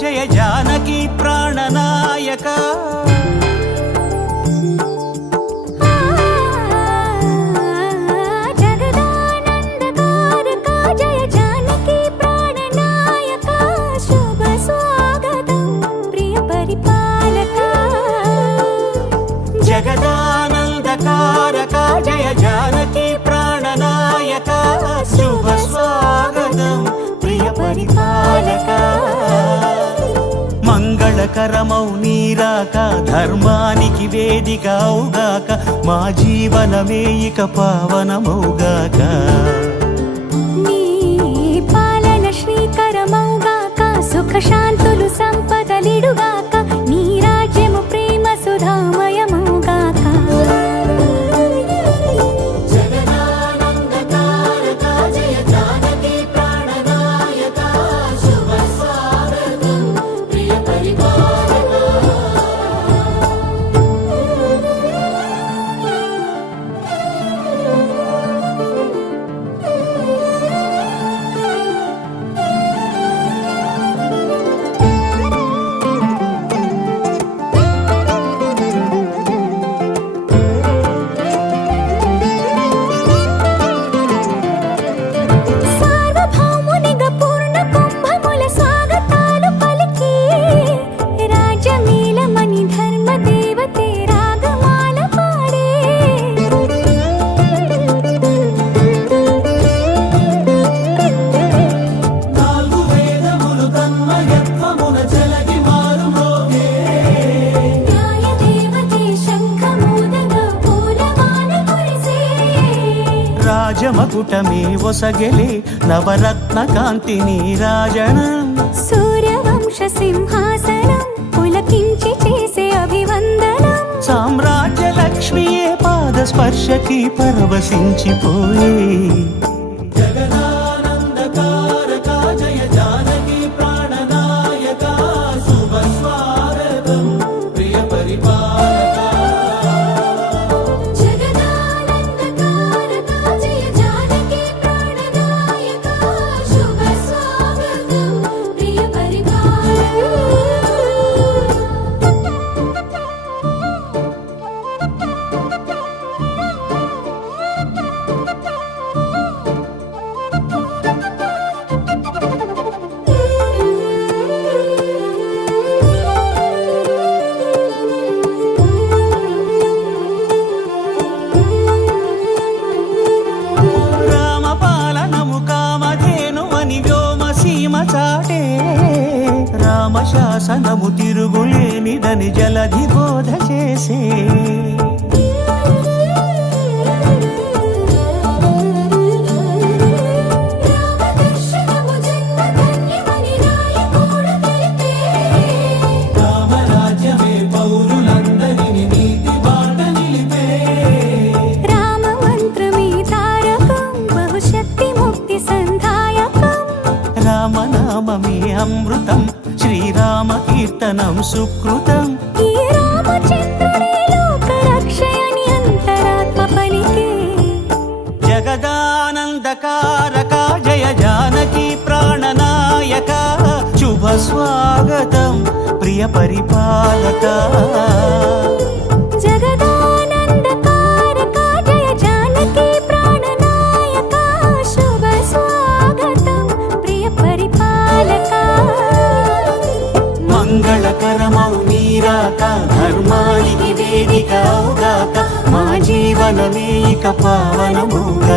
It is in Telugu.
జయ జానకి ప్రాణనాయక జగదానందకారక జయ జానకి ప్రాణనాయక శుభ స్వాగతం ప్రియ పరిపాలక జగదానందకారక జయ జానకి ప్రాణనాయక శుభ స్వాగతం ప్రియ పరిపాలక మంగళకరమౌ నీరాక ధర్మానికి వేదిక అవుగాక మా జీవనమే ఇక పావనమౌగాక నీ పాలన శ్రీకరమౌగాక సుఖ శాంతులు సంపదలిడుగాక నీ రాజ్యము ప్రేమ సుధామయమౌగాక రాజమకుటమే ఒసగెలే నవరత్న కాంతి నీరాజనం సూర్యవంశ సింహాసనం పులకించి చేసే అభివందనం సామ్రాజ్య లక్ష్మియే పాద స్పర్శకి పరవశించిపోయే జగదానందకారక జయ జానకి ప్రాణనాయక శుభ స్వాగతం ప్రియ పరిపాలక రామశాసనము తిరుగులేనిదని జలధి బోధ చేసే రామరాజ్యమే పౌరులందరిని నీతి బాట నిలిపే రామ మంత్రమే తారకం బహుశక్తి ముక్తి సంధాయకం రామనామమే అమృతం శ్రీరామ కీర్తనం సుకృతం ఈ రామచంద్రుడే లోక రక్షయని అంతరాత్మ పలికే జగదానందకారక జయ జానకి ప్రాణనాయక శుభ స్వాగతం ప్రియ పరిపాలక జగదానందకారక జయ జానకి ప్రాణనాయక శుభ స్వాగతం ప్రియ పరిపాలక మంగళకరమౌ నీరాక ధర్మానికి వేదిక అవుగాక మా జీవనమే ఇక పావనముగాక